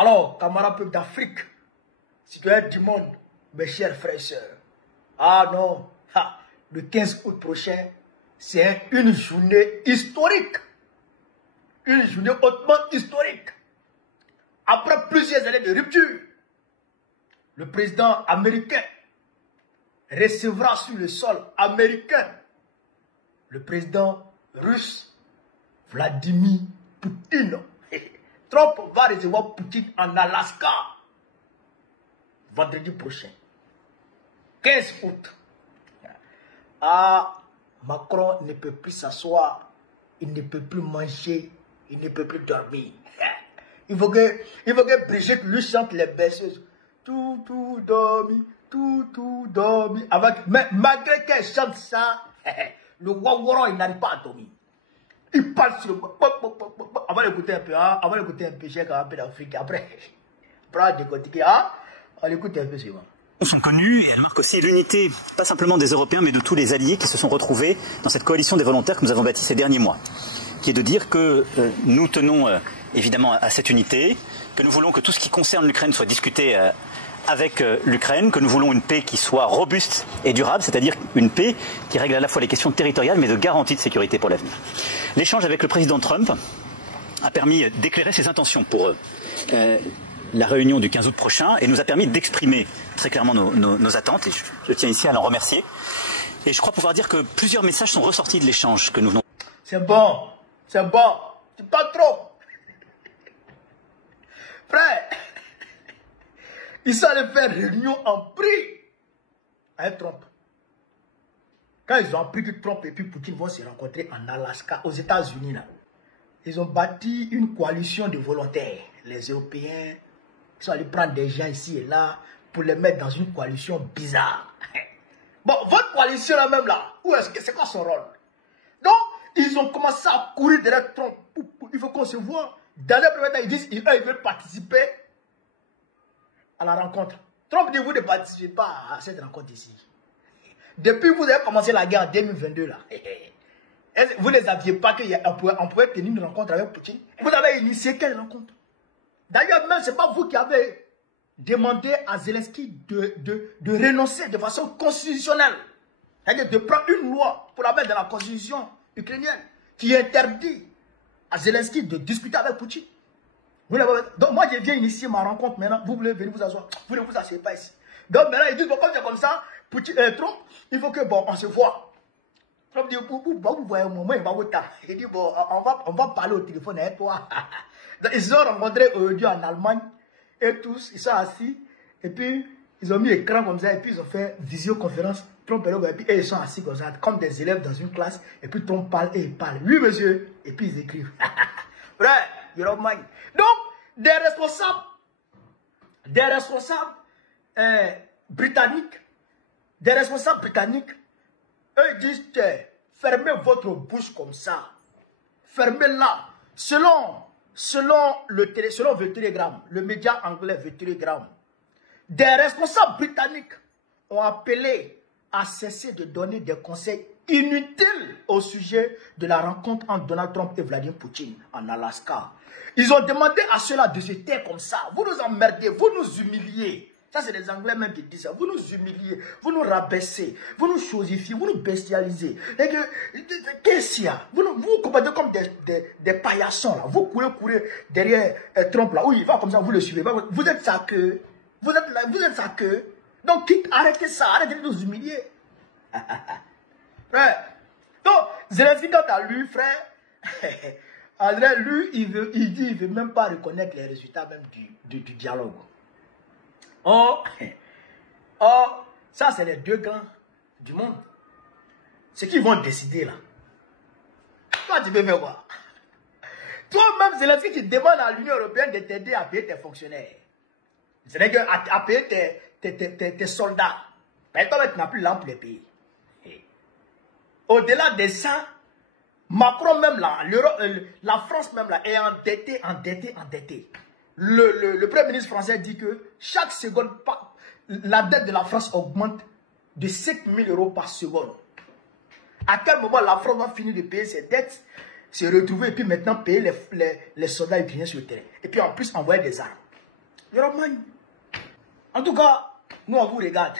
Alors, camarades peuple d'Afrique, citoyens du monde, mes chers frères et sœurs, ah non, le 15 août prochain, c'est une journée historique. Une journée hautement historique. Après plusieurs années de rupture, le président américain recevra sur le sol américain le président russe Vladimir Poutine. Trump va recevoir Poutine en Alaska vendredi prochain, 15 août. Ah, Macron ne peut plus s'asseoir, il ne peut plus manger, il ne peut plus dormir. Il faut que Brigitte lui chante les berceuses. Tout dormi, tout dormi. Mais malgré qu'elle chante ça, le Wawaron, il n'arrive pas à dormir. Il parle sur le... Avant d'écouter un peu, avant d'écouter un peu, j'ai un peu d'Afrique. Après, on décortiquer, on écoute un peu suivant. Sont connues et elles marquent aussi l'unité, pas simplement des Européens, mais de tous les alliés qui se sont retrouvés dans cette coalition des volontaires que nous avons bâtie ces derniers mois. Qui est de dire que nous tenons évidemment à cette unité, que nous voulons que tout ce qui concerne l'Ukraine soit discuté avec l'Ukraine, que nous voulons une paix qui soit robuste et durable, c'est-à-dire une paix qui règle à la fois les questions territoriales mais de garantie de sécurité pour l'avenir. L'échange avec le président Trump a permis d'éclairer ses intentions pour la réunion du 15 août prochain et nous a permis d'exprimer très clairement nos attentes et je tiens ici à l'en remercier. Et je crois pouvoir dire que plusieurs messages sont ressortis de l'échange que nous venons. C'est bon, c'est pas trop. Frère, ils sont allés faire réunion en prix avec Trump. Quand ils ont appris que Trump et puis Poutine vont se rencontrer en Alaska, aux États-Unis, là, ils ont bâti une coalition de volontaires. Les Européens, ils sont allés prendre des gens ici et là pour les mettre dans une coalition bizarre. Bon, votre coalition là même là, où est-ce que c'est quoi son rôle? Donc, ils ont commencé à courir derrière Trump. Il faut qu'on se voit. Dans le premier temps, ils disent qu'ils veulent participer à la rencontre. Trump dit vous ne participez pas à cette rencontre ici. Depuis que vous avez commencé la guerre en 2022 là, vous ne saviez pas qu'on pouvait tenir une rencontre avec Poutine. Vous avez initié quelle rencontre? D'ailleurs, même ce n'est pas vous qui avez demandé à Zelensky de renoncer de façon constitutionnelle. C'est-à-dire de prendre une loi pour la mettre dans la constitution ukrainienne qui interdit à Zelensky de discuter avec Poutine. Donc moi je viens initier ma rencontre maintenant, vous voulez venir vous asseoir, vous ne vous asseyez pas ici. Donc maintenant ils disent, bon, comme c'est comme ça, Trump, il faut que, bon, on se voit. Trump dit, vous voyez au moment, il va vous tard. Il dit, bon, on va parler au téléphone avec toi. Donc, ils se sont rencontrés aujourd'hui en Allemagne, et tous, ils sont assis, et puis ils ont mis écran comme ça, et puis ils ont fait visioconférence. Trump et puis ils sont assis comme ça, comme des élèves dans une classe, et puis Trump parle et il parle. Oui, monsieur, et puis ils écrivent. Frère, you don't mind. Donc, des responsables britanniques, eux ils disent, fermez votre bouche comme ça. Fermez-la. Selon le Télégramme, le média anglais le Télégramme, des responsables britanniques ont appelé à cesser de donner des conseils inutiles au sujet de la rencontre entre Donald Trump et Vladimir Poutine en Alaska. Ils ont demandé à ceux-là de se taire comme ça. Vous nous emmerdez, vous nous humiliez. Ça, c'est les Anglais même qui disent ça. Vous nous humiliez, vous nous rabaissez, vous nous chosifiez, vous nous bestialisez. Qu'est-ce qu'il y a? Vous vous comportez comme des paillassons, là. Vous courez derrière Trump, là. Oui, il va comme ça, vous le suivez. Vous êtes sa queue. Vous êtes sa queue. Donc, arrêtez ça, arrêtez de nous humilier. Frère. Donc, Zelensky, quant à lui, frère, André, lui, il dit qu'il ne veut même pas reconnaître les résultats même du dialogue. Oh, ça, c'est les deux grands du monde. Ce qu'ils vont décider là. Toi, tu peux faire quoi? Toi-même, Zelensky, tu demandes à l'Union européenne de t'aider à payer tes fonctionnaires. C'est-à-dire à payer tes soldats. Mais toi, tu n'as plus l'âme pour les payer. Au-delà de ça, Macron même là, la France même là, est endettée. Le Premier ministre français dit que chaque seconde, la dette de la France augmente de 5 000 € par seconde. À quel moment la France va finir de payer ses dettes, se retrouver et puis maintenant payer les soldats ukrainiens sur le terrain. Et puis en plus envoyer des armes. Yoroman. En tout cas, nous on vous regarde.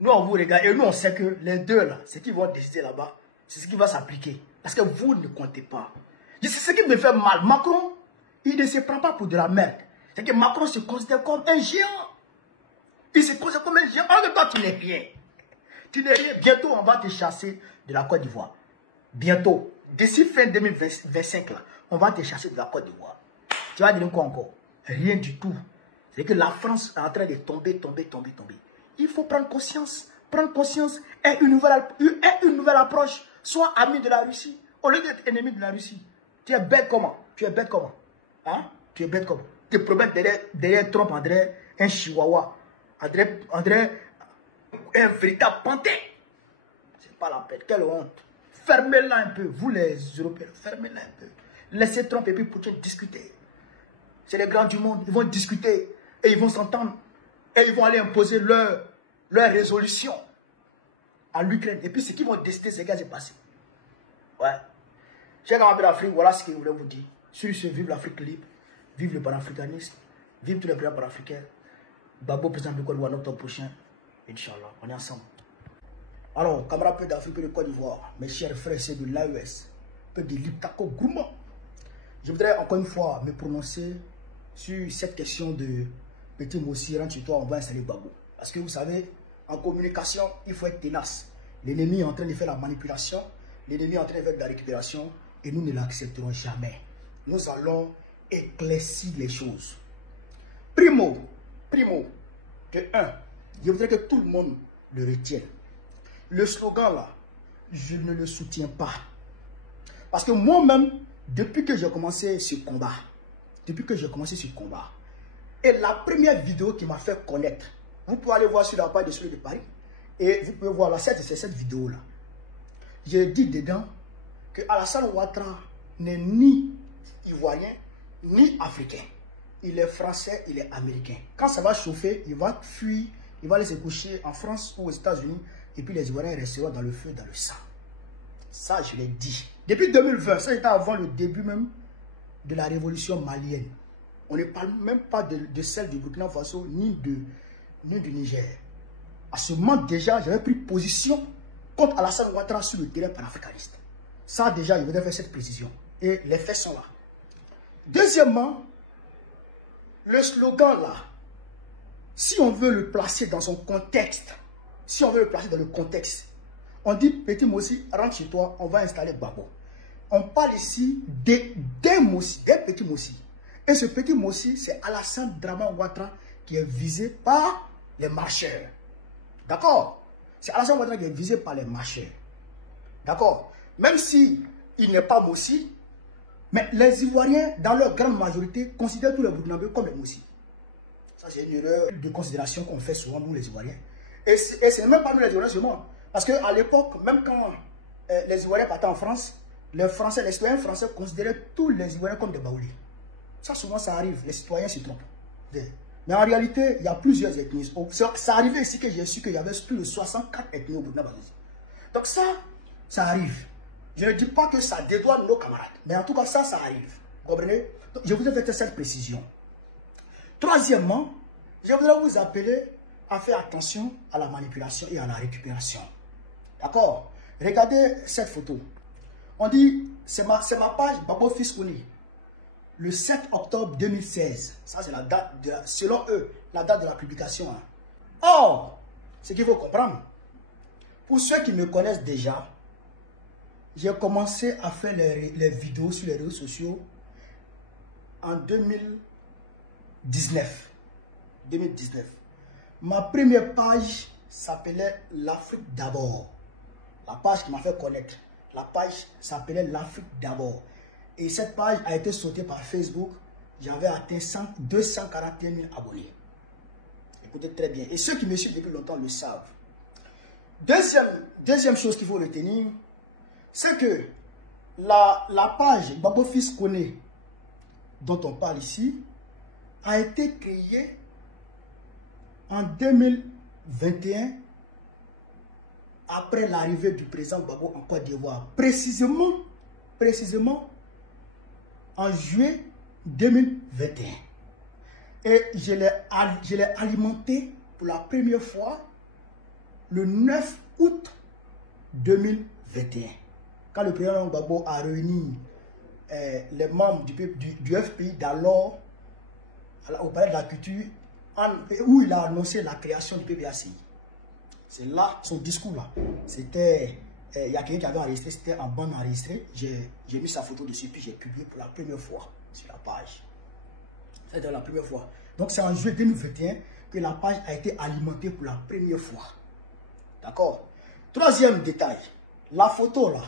Nous on vous regarde et nous on sait que les deux là, ce qu'ils vont décider là-bas, c'est ce qui va s'appliquer. Parce que vous ne comptez pas. C'est ce qui me fait mal. Macron, il ne se prend pas pour de la merde. C'est que Macron se considère comme un géant. Il se considère comme un géant. Alors que toi, tu n'es rien. Tu n'es rien. Bientôt, on va te chasser de la Côte d'Ivoire. Bientôt. D'ici fin 2025, là, on va te chasser de la Côte d'Ivoire. Tu vas dire quoi encore? Rien du tout. C'est que la France est en train de tomber. Il faut prendre conscience. Prendre conscience et une nouvelle approche. Sois ami de la Russie au lieu d'être ennemi de la Russie. Tu es bête comment? Tu es bête comment? Hein? Tu es bête comment? Tes problèmes derrière Trump, André, un chihuahua. André, un véritable pantin. C'est pas la peine. Quelle honte. Fermez-la un peu. Vous les Européens, fermez-la un peu. Laissez Trump et puis Poutine discuter. C'est les grands du monde. Ils vont discuter et ils vont s'entendre. Et ils vont aller imposer leur résolution à l'Ukraine. Et puis ce qu'ils vont décider, c'est qu'à se passer. Ouais. Chers camarades d'Afrique, voilà ce que je voulais vous dire. Sur ce, vive l'Afrique libre, vive le panafricanisme, vive tous les présidents panafricains. Gbagbo, président de Côte d'Ivoire, l'octobre prochain. Inch'Allah, on est ensemble. Alors, camarades d'Afrique et de Côte d'Ivoire, mes chers frères, c'est de l'AES, peu de l'Iptako Gourmand. Je voudrais encore une fois me prononcer sur cette question de Petit Mossi, rentre chez toi, on va installer Gbagbo. Parce que vous savez, en communication, il faut être tenace. L'ennemi est en train de faire la manipulation, l'ennemi est en train de faire de la récupération, et nous ne l'accepterons jamais. Nous allons éclaircir les choses. Primo, de 1, je voudrais que tout le monde le retienne. Le slogan là, je ne le soutiens pas. Parce que moi-même, depuis que j'ai commencé ce combat, et la première vidéo qui m'a fait connaître, vous pouvez aller voir sur la page de Soleil de Paris, et vous pouvez voir là, c'est cette vidéo-là. J'ai dit dedans que Alassane Ouattara n'est ni ivoirien, ni africain. Il est français, il est américain. Quand ça va chauffer, il va fuir, il va aller se coucher en France ou aux États-Unis, et puis les Ivoiriens resteront dans le feu, dans le sang. Ça, je l'ai dit. Depuis 2020, ça était avant le début même de la révolution malienne. On ne parle même pas de celle du Burkina Faso, ni du Niger. À ce moment déjà, j'avais pris position contre Alassane Ouattara sur le terrain panafricaniste. Ça déjà, je voudrais faire cette précision. Et les faits sont là. Deuxièmement, le slogan là, si on veut le placer dans son contexte, on dit Petit Mossi, rentre chez toi, on va installer Gbagbo. On parle ici d'un Mossi, d'un Petit Mossi. Et ce Petit Mossi, c'est Alassane Draman Ouattara qui est visé par les marcheurs. D'accord? C'est Alassane Ouattara qui est visé par les marcheurs. D'accord? Même si il n'est pas Mossi, mais les Ivoiriens, dans leur grande majorité, considèrent tous les Burkinabés comme des Mossi. Ça, c'est une erreur de considération qu'on fait souvent, nous les Ivoiriens. Et c'est même pas nous les Ivoiriens seulement. Parce qu'à l'époque, même quand les Ivoiriens partaient en France, les citoyens français considéraient tous les Ivoiriens comme des Baoulés. Ça, souvent, ça arrive. Les citoyens se trompent. Mais en réalité, il y a plusieurs ethnies. Ça arrivait ici que j'ai su qu'il y avait plus de 64 ethnies au Burkina Faso. Donc ça arrive. Je ne dis pas que ça dédouane nos camarades. Mais en tout cas, ça arrive. Vous comprenez? Donc, je voudrais faire cette précision. Troisièmement, je voudrais vous appeler à faire attention à la manipulation et à la récupération. D'accord? Regardez cette photo. On dit, c'est ma page Gbagbo Fils Kony. Le 7 octobre 2016. Ça, c'est la date, selon eux, la date de la publication. Hein. Or, ce qu'il faut comprendre, pour ceux qui me connaissent déjà, j'ai commencé à faire les vidéos sur les réseaux sociaux en 2019. Ma première page s'appelait l'Afrique d'abord. La page qui m'a fait connaître. La page s'appelait l'Afrique d'abord. Et cette page a été sautée par Facebook. J'avais atteint 241 000 abonnés. Écoutez très bien. Et ceux qui me suivent depuis longtemps le savent. Deuxième chose qu'il faut retenir, c'est que la page Gbagbo Fils Kony dont on parle ici a été créée en 2021 après l'arrivée du président Gbagbo en Côte d'Ivoire. Précisément en juillet 2021. Et je l'ai alimenté pour la première fois le 9 août 2021. Quand le président Gbagbo a réuni les membres du FPI d'alors au palais de la culture, où il a annoncé la création du PPACI. C'est là, son discours là. C'était, il y a quelqu'un qui avait enregistré, c'était en bande enregistrée. J'ai mis sa photo dessus, puis j'ai publié pour la première fois sur la page. C'était la première fois. Donc c'est en juillet 2021 que la page a été alimentée pour la première fois. D'accord? Troisième détail, la photo là.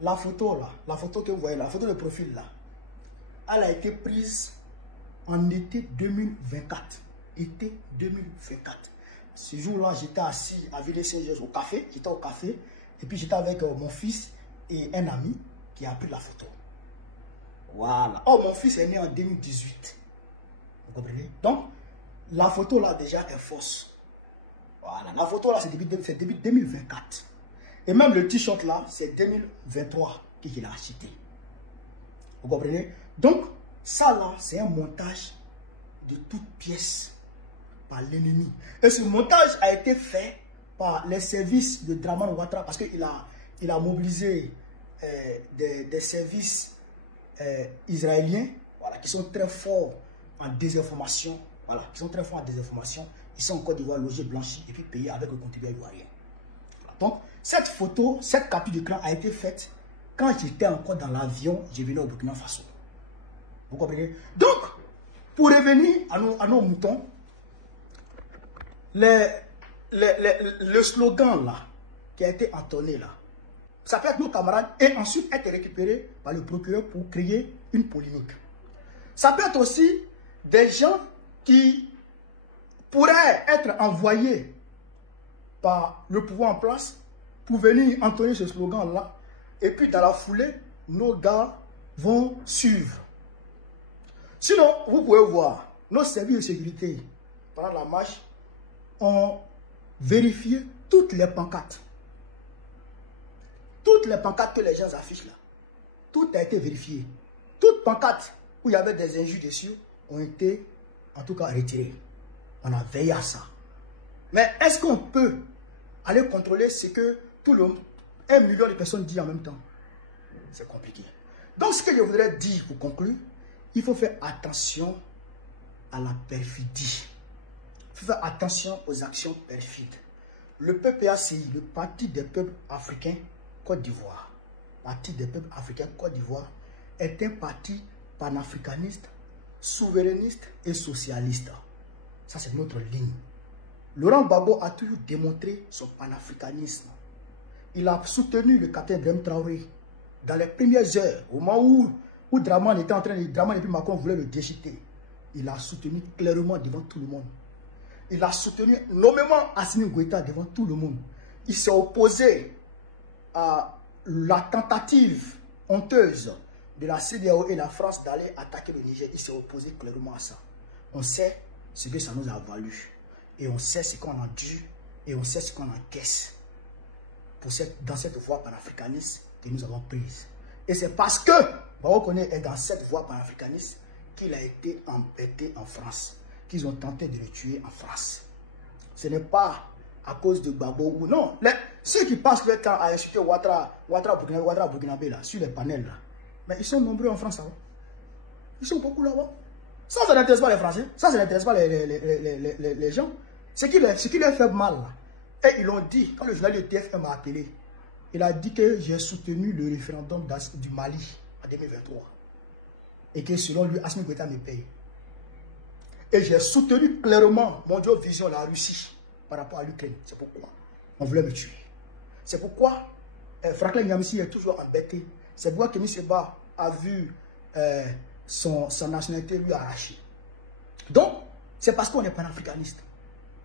La photo que vous voyez, la photo de profil là, elle a été prise en été 2024. Été 2024. Ce jour-là, j'étais assis à Ville-Saint-Georges au café. J'étais au café. Et puis j'étais avec mon fils et un ami qui a pris la photo. Voilà. Oh, mon fils est né en 2018. Vous comprenez? Donc, la photo là déjà est fausse. Voilà. La photo là, c'est début 2024. Et même le t-shirt là, c'est 2023 qu'il a acheté. Vous comprenez? Donc, ça là, c'est un montage de toutes pièces par l'ennemi. Et ce montage a été fait par les services de Draman Ouattara parce qu'il a mobilisé des services israéliens, voilà, qui sont très forts en désinformation. Voilà, qui sont très forts en désinformation. Ils sont en Côte d'Ivoire logés, blanchis et puis payés avec le contribuable ivoirien. Voilà. Donc, cette photo, cette capture d'écran a été faite quand j'étais encore dans l'avion, je venais au Burkina Faso. Vous comprenez? Donc, pour revenir à nos moutons, le slogan là, qui a été entonné là, ça peut être nos camarades et ensuite être récupéré par le procureur pour créer une polémique. Ça peut être aussi des gens qui pourraient être envoyés par le pouvoir en place pour venir entonner ce slogan là. Et puis dans la foulée, nos gars vont suivre. Sinon, vous pouvez voir, nos services de sécurité, pendant la marche, ont vérifié toutes les pancartes. Toutes les pancartes que les gens affichent là. Tout a été vérifié. Toutes pancartes où il y avait des injures dessus ont été, en tout cas, retirées. On a veillé à ça. Mais est-ce qu'on peut aller contrôler ce que tout le monde, 1 million de personnes disent en même temps? C'est compliqué. Donc, ce que je voudrais dire pour conclure, il faut faire attention à la perfidie. Il faut faire attention aux actions perfides. Le PPACI, le Parti des peuples africains Côte d'Ivoire, Parti des peuples africains Côte d'Ivoire, est un parti panafricaniste, souverainiste et socialiste. Ça, c'est notre ligne. Laurent Gbagbo a toujours démontré son panafricanisme. Il a soutenu le capitaine Ibrahim Traoré dans les premières heures, au moment où Draman était en train de... Draman et puis Macron voulaient le déchiqueter. Il a soutenu clairement devant tout le monde. Il a soutenu nommément Assimi Goïta devant tout le monde. Il s'est opposé à la tentative honteuse de la CEDEAO et la France d'aller attaquer le Niger. Il s'est opposé clairement à ça. On sait ce que ça nous a valu. Et on sait ce qu'on a dû. Et on sait ce qu'on encaisse dans cette voie panafricaniste que nous avons prise. Et c'est parce que Gbagbo est dans cette voie panafricaniste qu'il a été embêté en France. Qu'ils ont tenté de le tuer en France. Ce n'est pas à cause de Gbagbo ou non. Ceux qui passent le temps à insulter Ouattara Burkinabé là, sur les panels là, mais ils sont nombreux en France là-bas. Ils sont beaucoup là-bas. Ça n'intéresse pas les Français. Ça n'intéresse pas les gens. Ce qui leur fait mal là. Et ils l'ont dit, quand le journal de TFM m'a appelé, il a dit que j'ai soutenu le référendum du Mali en 2023. Et que selon lui, Assimi Goïta me paye. Et j'ai soutenu clairement Mondial Vision, la Russie, par rapport à l'Ukraine. C'est pourquoi on voulait me tuer. C'est pourquoi Franklin Nyamsi est toujours embêté. C'est pourquoi Kémy Séba a vu sa nationalité lui arrachée. Donc, c'est parce qu'on est panafricaniste.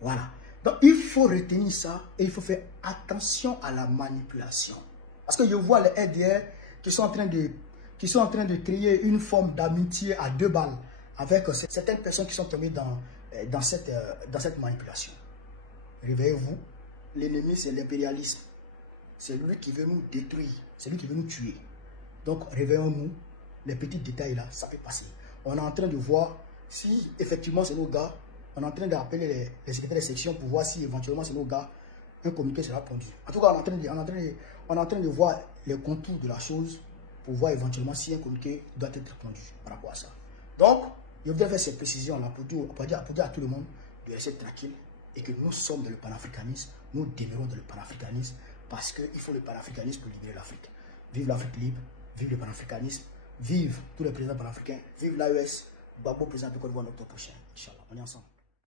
Voilà. Donc, il faut retenir ça et il faut faire attention à la manipulation. Parce que je vois les RDR qui sont en train de créer une forme d'amitié à 2 balles avec certaines personnes qui sont tombées dans cette manipulation. Réveillez-vous, l'ennemi c'est l'impérialisme. C'est lui qui veut nous détruire, c'est lui qui veut nous tuer. Donc réveillons-nous, les petits détails là, ça peut passer. On est en train de voir Si effectivement c'est nos gars, on est en train d'appeler les secrétaires de section pour voir si éventuellement c'est nos gars, un communiqué sera pondu. En tout cas, on est en train de voir les contours de la chose pour voir éventuellement si un communiqué doit être pondu par rapport à ça. Donc, je voudrais faire cette précision-là pour dire à tout le monde de rester tranquille et que nous sommes dans le panafricanisme, nous demeurons dans le panafricanisme parce qu'il faut le panafricanisme pour libérer l'Afrique. Vive l'Afrique libre, vive le panafricanisme, vive tous les présidents panafricains, vive l'AES, Gbagbo président de Côte d'Ivoire en octobre prochain. Inch'Allah, on est ensemble.